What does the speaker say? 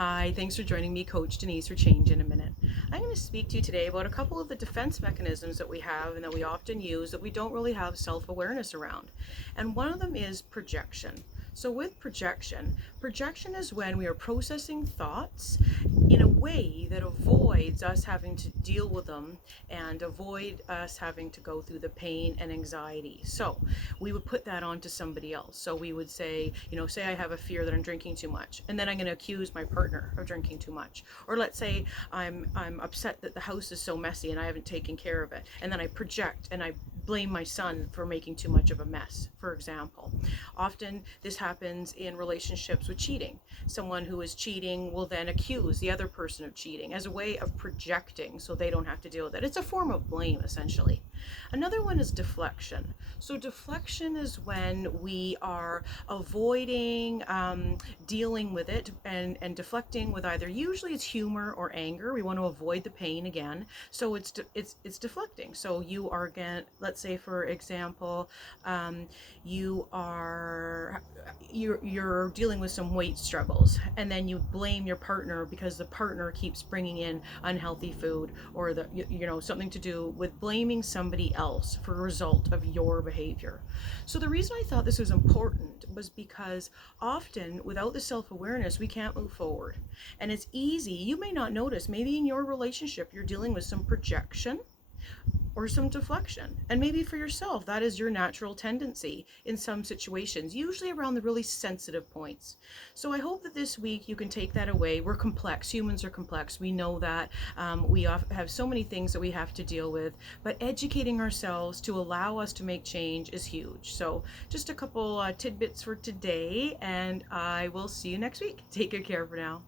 Hi, thanks for joining me, Coach Denise, for Change in a Minute. I'm going to speak to you today about a couple of the defense mechanisms that we have and that we often use that we don't really have self-awareness around. And one of them is projection. So with projection is when we are processing thoughts in a way that avoids us having to deal with them and avoid us having to go through the pain and anxiety. So we would put that onto somebody else. So we would say, say I have a fear that I'm drinking too much, and then I'm going to accuse my partner of drinking too much. Or let's say I'm upset that the house is so messy and I haven't taken care of it, and then I project and I blame my son for making too much of a mess, for example. Often this happens in relationships with cheating. Someone who is cheating will then accuse the other person of cheating as a way of projecting so they don't have to deal with it. It's a form of blame, essentially. Another one is deflection. So deflection is when we are avoiding dealing with it and deflecting with either, usually it's humor or anger. We want to avoid the pain again. So it's deflecting. So you are, again, let's say for example, you're dealing with some weight struggles, and then you blame your partner because the partner keeps bringing in unhealthy food, or something to do with blaming somebody else for a result of your behavior. So the reason I thought this was important was because often without the self-awareness we can't move forward, and it's easy. You may not notice, maybe in your relationship you're dealing with some projection or some deflection. And maybe for yourself, that is your natural tendency in some situations, usually around the really sensitive points. So I hope that this week you can take that away. We're complex. Humans are complex. We know that. We have so many things that we have to deal with, but educating ourselves to allow us to make change is huge. So just a couple tidbits for today, and I will see you next week. Take good care for now.